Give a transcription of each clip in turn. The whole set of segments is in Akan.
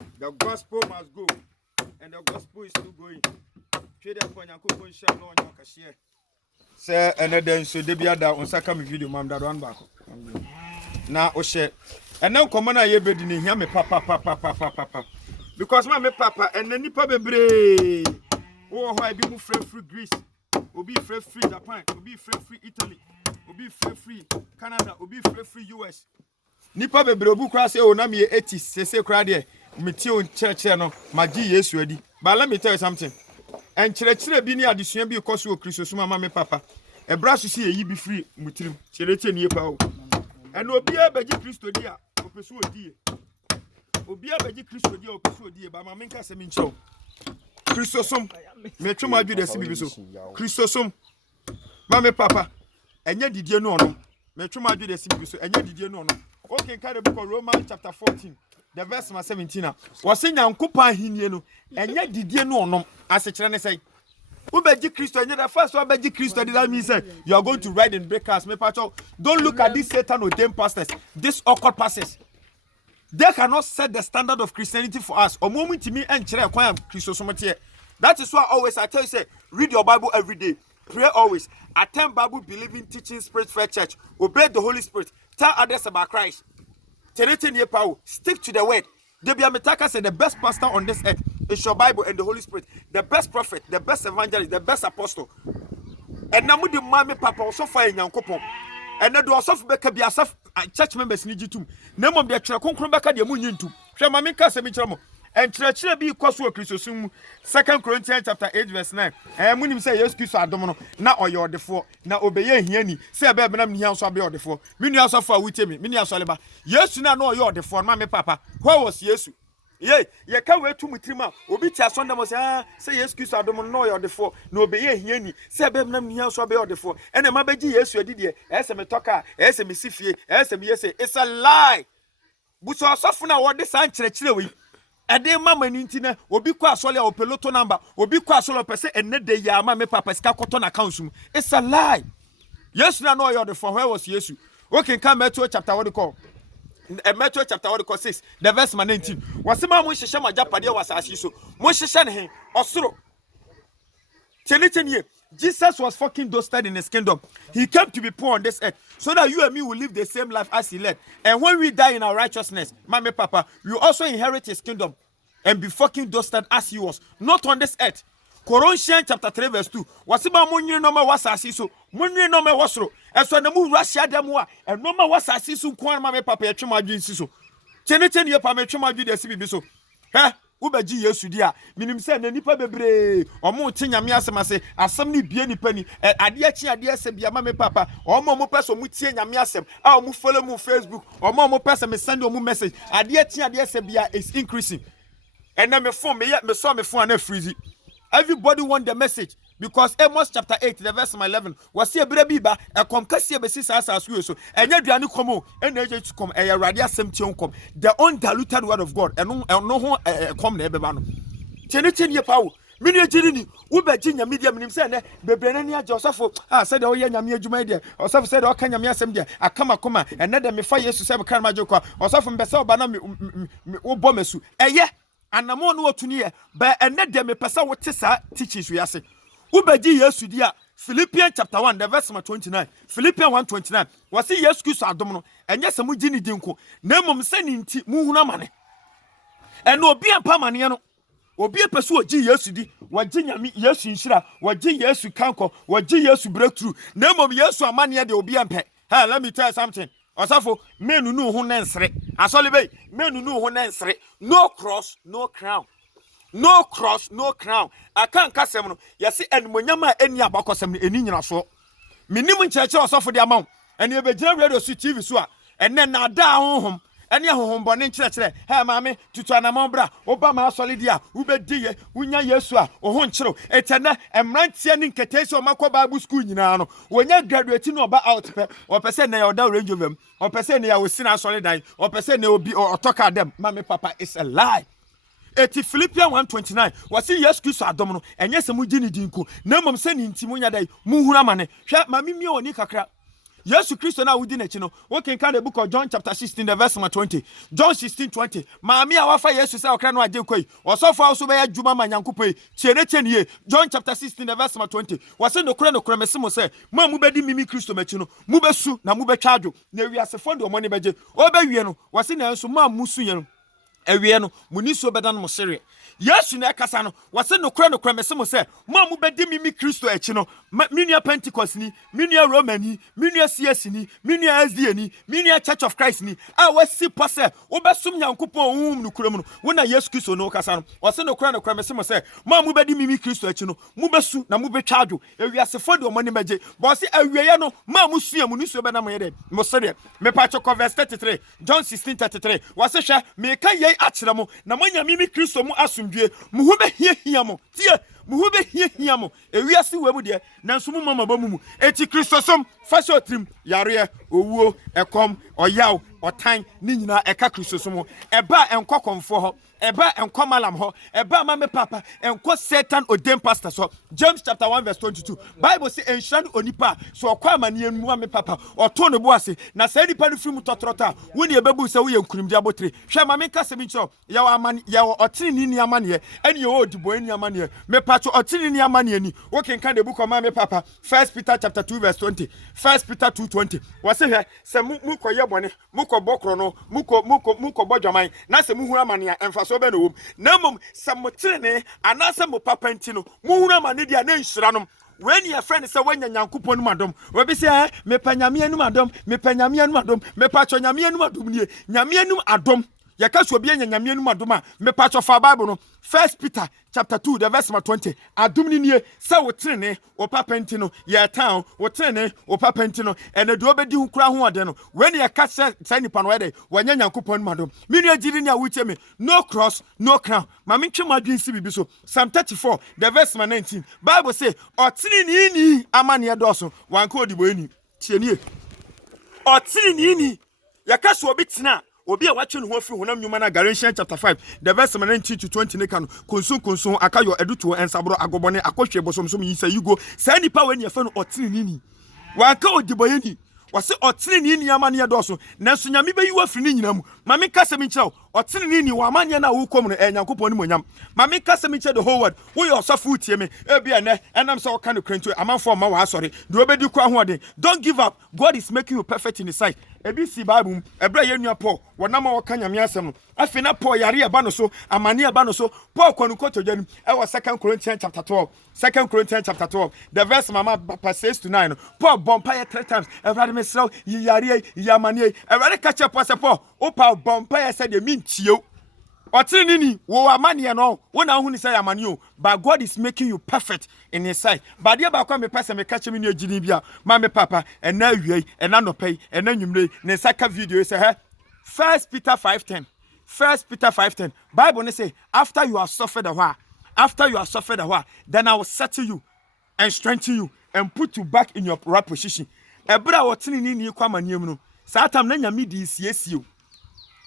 The gospel must go, and the gospel is still going. Trade upon your coupon shall know your cashier. Sir, and then so they be at that on Sakami video, ma'am, that one back. Now, oh shit. And now, come on, I be in here, me papa. Because my papa and then nipa bebre. Oh, I be move free Greece. Will be free Japan. Will be free Italy. Will be free Canada. Will be free US. Nipa bebre obu kra say o na me 80s say kra there. Me tie on church no magi Yesu adi. But let me tell you something. And chere bi ni adesua bi ko so Christosum ama me papa. E bra so see yi bi free mutirim. Chere ni pa o. And obi a beji Christo dia, opesu odi. Obi a beji Christo dia, opesu odi. Ba ma menka se mi ncho. Christosum. Me twem adwu de se bi so. Christosum. Ma me papa. Enye didie no ono. Me twem adwu de se bi so. Enye didie no ono. Okay, in the book of Romans chapter 14, the verse 17. Was in Yankupa Hiniano, and yet did you know, as a Chinese say, who beji Christo, and the first one beji Christo, that means you are going to ride in breakers, me pacho. Don't look at this Satan or them pastors, this occult pastors. They cannot set the standard of Christianity for us. Or moment to me and Chile Christo Somatia. That is why always I tell you, say, read your Bible every day. Pray always. Attend Bible believing teaching spirit fair church. Obey the Holy Spirit. Tell others about Christ. Stick to the word. Debia Metaka said the best pastor on this earth is your Bible and the Holy Spirit. The best prophet, the best evangelist, the best apostle. And now the mommy papa also fire Yankopon. And then do also beka be asaf church members need you to. Name of the church beka the moon to. Shama Minka Semichamo. And church be Coswo Christosum, 2 Corinthians chapter 8, verse 9. And when him say, yes, Christ Adomono, now or you're the four, now obey Henny, say a baby, I'm here, so be on the four. Many also for with me, many also about. Yes, you know you're the four, mammy papa. What was yes? Yea, you can't wait to me, Trima, Obita Sonda was say, yes, Christ Adomono, no, you're the four, no be Henny, say a baby, I'm here, so be on the four. And the Mabaji, yes, you did, as a metoka, as a missifi, as a yes, it's a lie. But so often I want the sign church. Ade mama nintina obi kwa asole o peloto number obi kwa asole pese enne de ya ma me papa sika koto na accounts mu. It's a lie. Yes na no you the for where was Jesus? Okay, come Matthew chapter what they call Matthew chapter what they call 6 the verse 19. Wasema mo hihye ma japade was asiso mo hihye ne he osoro tenetenie. Jesus was fucking dusted in his kingdom. He came to be poor on this earth so that you and me will live the same life as he led. And when we die in our righteousness, Mama Papa, you also inherit his kingdom and be fucking dusted as he was. Not on this earth. Colossians chapter 3 verse 2. Wasiba munye no ma wasasi so. Munye no ma wasro. And so na mu Russia demwa. And no ma wasasi so kwa Mama Papa ya twema adwin so. Cheneten ye pa me twema adwin de sibi so. He Ubeji Yesu dia minim se na nipa bebre omo te nyame asem asem ni bie nipa ni ade achi ade asem bia ma me papa omo mo pese mo tie nyame asem a omo follow mo Facebook omo mo pese me send omo message ade achi ade asem bia is increasing and na me phone me saw me phone na freeze. Everybody want the message because Amos chapter 8 the verse 11 was see ebere biba e kom kase be sisa asasu so enya duane komo ena eje to kom e awade asem tion kom the undiluted word of God eno ho kom na ebeba no teneteni ye pawo mini ejiri ni wo beji nyame dia minim se ne bebre na ni age osofo se de wo ye nyame adwuma de osofo se de o ka nyame asem de akama koma ene de me fa Yesu se be kan ma jokwa osofo mbese oba na me wo bo mesu eye anamo no otuni ye ba ene de me pesa wo te sa teachings we ase Ubeji Yesu dia Philippians chapter 1 the verse 29. Philippians 1:29. Wasi Yesu Kristo adom no enye se mugi ni dinko na mom se ni nti muhunu amane. Eno obi ampa mane no obi epeso ogi Yesu di wagi nyame Yesu nshira wagi Yesu kanko wagi Yesu breakthrough na mom Yesu amane de obi ampe. Hey, let me tell you something. Osafo menu nu ho nensere asole be menu nu ho nensere no cross no crown. No cross, no crown. I can't cast them. Yes, and Munyama any abacosem any in so. Minimum church also for the amount. And you be radio TV so. And then now down home. And your home born church. Hey, mammy, to Tanamambra, Obama Solidia, Ube Dia, Unya Yesua, or Honcho, Etana, and Rantian Catation Mako Bible School, you know. When you're graduating about out, or percent they are down range of them, or percent they will sin solid, or percent they will be or talk at them. Mammy Papa is a lie. Eti Philippians 1:29 wasi Yesu Kristo adom no enye se mugi ni dinko na mom se ni ntimunya dai muhura mane hwa mami mi oni kakra Yesu Kristo na wudi na chi no we can the book of John chapter 16 the verse 20. John 16:20. Maami a wafa Yesu say okra no agye koi osofo aso be adwuma ma Nyankopon tiene John chapter 16 the verse 20. Wase no kura mesemo say ma mu bedi mimi Kristo machi no mu besu na mu betwa adwo na wiasefo de omone beje obewie no wase na enso ma musu ye no ewie no muniso beda no sere Yesu na kasa no wase no kura mesemo say ma mu bedi mimi Kristo echi no minua Pentecost ni minua Roman ni minua CS ni minua SD ni minua Church of Christ ni a wasi pose obesum Nyankopon no kura mu no wona Yesu Kristo no kasa no wase no kura mesemo say ma mu bedi mimi Kristo echi no mu besu na mu betwa adwo ewiasefo de omone meje bo se awieye no ma mu sua muniso beda mo yede mo sere me pa cho verse 33 John 16:33 wase hwe me ka ye akire mo na manya mimi Kristo mu asomdwe mu ho behia mo tie mu ho behia mo ewiase wemu de nanso mu mama bamu eti Kristo som fasho trim yare owuo ekom oyaw otan ni nyina eka Kristo som eba enkokomfo ho eba enkomalam ho eba ma me papa enko Satan odem pastor so James chapter 1 verse 22 Bible say enshan onipa so okwa amane mu me papa oto no boase na sa nipa no firim totrota woni ebebu se wo ye nkunimdi abotre hwe ma me kase bi ncho ya wa amane ya otini ni amane eni yo odibo eni amane me pacho otini ni amane ni wo kenka de book of ma me papa 1 Peter chapter 2 verse 20 1 Peter 2:20 wase hwe se mu koye bone mu ko bokro no mu ko bodwaman na se mu hu amane emfa so be no wom na mom se mo trene anase mo papa ntino mu hu amane dia na nhira no when your friend say when Nyankopon madom we be say me panyame anu madom me panyame anu madom me pacho nyame anu madom nie nyame anu adom ya ka so obi nyame anu madom a me pacho fa Bible no 1 Peter chapter 2 the verse 20 adom ni nie say wo trene wo papa ntino ya town wo trene wo papa ntino ene do obedi hu kura ho ade no when you ka say nipa no we dey wanya Nyankopon madom me nu agiri ni a wuche me no cross no crown ma me ntwe madwin si bibi so Psalm 34 the verse 19 Bible say otini ni amane edoso wanka odibo eni tienie otini ni ya ka so obi tena obi a wache no ho afiri honam nyuma na Galatians chapter 5 the verse 19 to 20 ne kan konsun akayo eduto ensabro agobone akohwe bosomsom yi say yugo say nipa we ne afa no otini ni wanka odibo eni wase otini ni amane edoso nanso nyame be yiwa afiri ni nyina mu ma me kase me kyerɛw otini ni wa amane na wo kom no Nyankopɔn ni monyam ma me kase me kyerɛ the whole world wo ye osafo tie me e bia ne enam sɛ wo ka no krantu amanfo ma wa asɔre de obedi kwa ho ɔden don't give up. God is making you perfect in his sight. Ebi si Bible ebra ye nua Paul wonam a woka nyame asɛm no afi na Paul yare eba no so amane eba no so Paul kwanu kotodwanum e wo 2 Corinthians chapter 12 2 Corinthians chapter 12 the verse mama 6 to 9 Paul bompa 3 times everybody mesraw yare yamane everybody catch up was Paul o Paul bompa said the mean tio otini ni wo amane no wona hu ni say amane o but God is making you perfect in his sight but dia ba kwa me pese me catch me ni agini bia ma me papa ena awie ena nopai ena nwumre ne saka video say he 1 Peter 5:10 Bible ne say after you have suffered a while then I will settle you and strengthen you and put you back in your right position ebra otini ni kwa amane mu no satam na nyame di siesio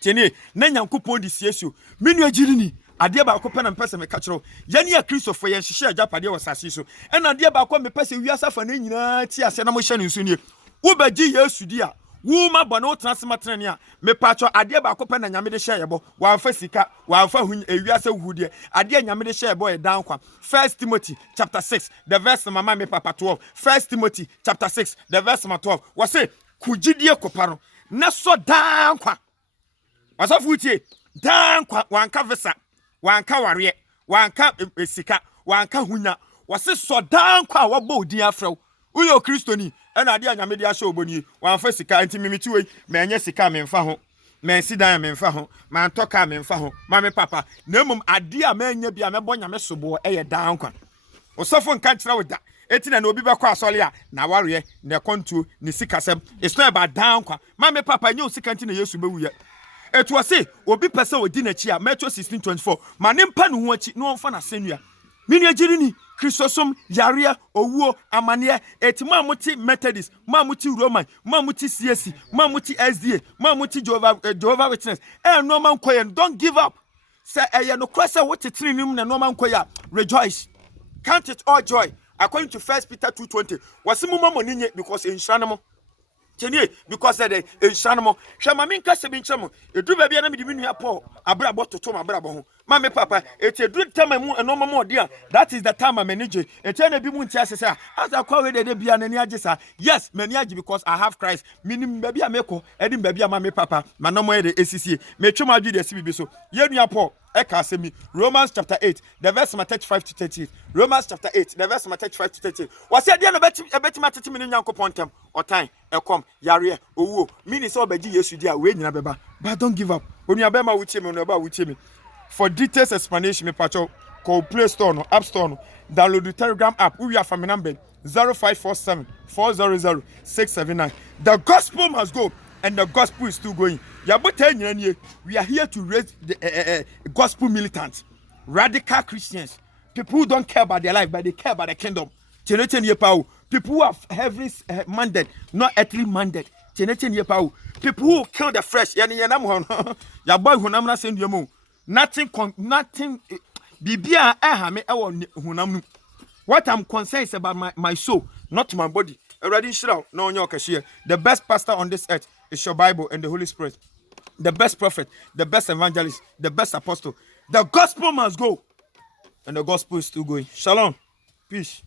tiene na Nyankopon di siesio menu agiri ni ade ba ko pena mpese me ka kyerɛw yɛne ya Kristofo yɛn hyehyɛ agapade wɔ sase so ɛna ade ba ko me pese wiasa fa na nyina ti ase na mo hyɛ ne nso nie wo bagi Yesu di a wo ma bɔ na wo tena se matrene a me pacho ade ba ko pena nyame de hyɛ yɛbɔ wɔamfa sika wɔamfa hu wiasa hude ade nyame de hyɛ yɛbɔ yɛ dan kwa 1 Timothy chapter 6 the verse mama me papa 12 1 Timothy chapter 6 the verse 12 wɔ se kugidie koparo na so dan kwa wasafu tie dan kwa wanka visa wanka ware wanka sika wanka hunya wase so dan kwa wabɔ odin afrɛw uyo Kristoni ɛna ade anyame de ahyɛ oboni wanfa sika anti mimiti wei menye sika memfa ho mensi dan memfa ho man toka memfa ho mame papa na mmom ade a menya bia mebɔ nyame sobo ɛyɛ dan kwa osofo nka kyerɛ wo da etina na obi bɛkɔ asɔle a na ware na kontuo ni sikasɛm it's not about dan kwa mame papa nye sika nti na Yesu bewuye etu ase obi pese odi na chi a Matthew 16:24 ma ne mpa no ho achi no onfa na senua mini agiri ni Kristosom yarea owuo amane etima amuti Methodist ma amuti Roman ma amuti CSC ma amuti SDA ma amuti Jehovah Witness no man koye don't give up say no cross what tirinim na no man koye rejoice count it all joy according to 1 Peter 2:20 wasimu mamo ninye because inhranemo Chenie, because the Shanamo, Shamamin Cassabinchamo, a do baby and the Paul, Abrabo to Tom Abrabo. Mammy Papa, it's a good time and no more, dear. That is the time I manage it. A ten bimun chassis, as I call it, they be an Eniagisa. Yes, Meniaji, because I have Christ, meaning baby Ameko, Edim baby Mammy Papa, Manamo the ACC, Mechuma do the CB so. Yenia Paul. Ekasemi, Romans chapter 8, the verse 35 to 38. Romans chapter 8, the verse 35 to 38. Was it the end of a bet my 30 minutes pontem or time? Come, Yare, oh, meaning so beji yesu dia we nyina beba. But don't give up. When you abema with him, about with him. For details explanation, me pacho call Play Store no App Store no. Download the Telegram app. We are from my number 0547 400 679. The gospel must go. And the gospel is still going. We are here to raise the gospel militants, radical Christians, people who don't care about their life, but they care about the kingdom. People who are heavenly minded, not earthly minded. People who kill the flesh. Nothing. What I'm concerned is about my soul, not my body. The best pastor on this earth is your Bible and the Holy Spirit. The best prophet, the best evangelist, the best apostle. The gospel must go. And the gospel is still going. Shalom. Peace.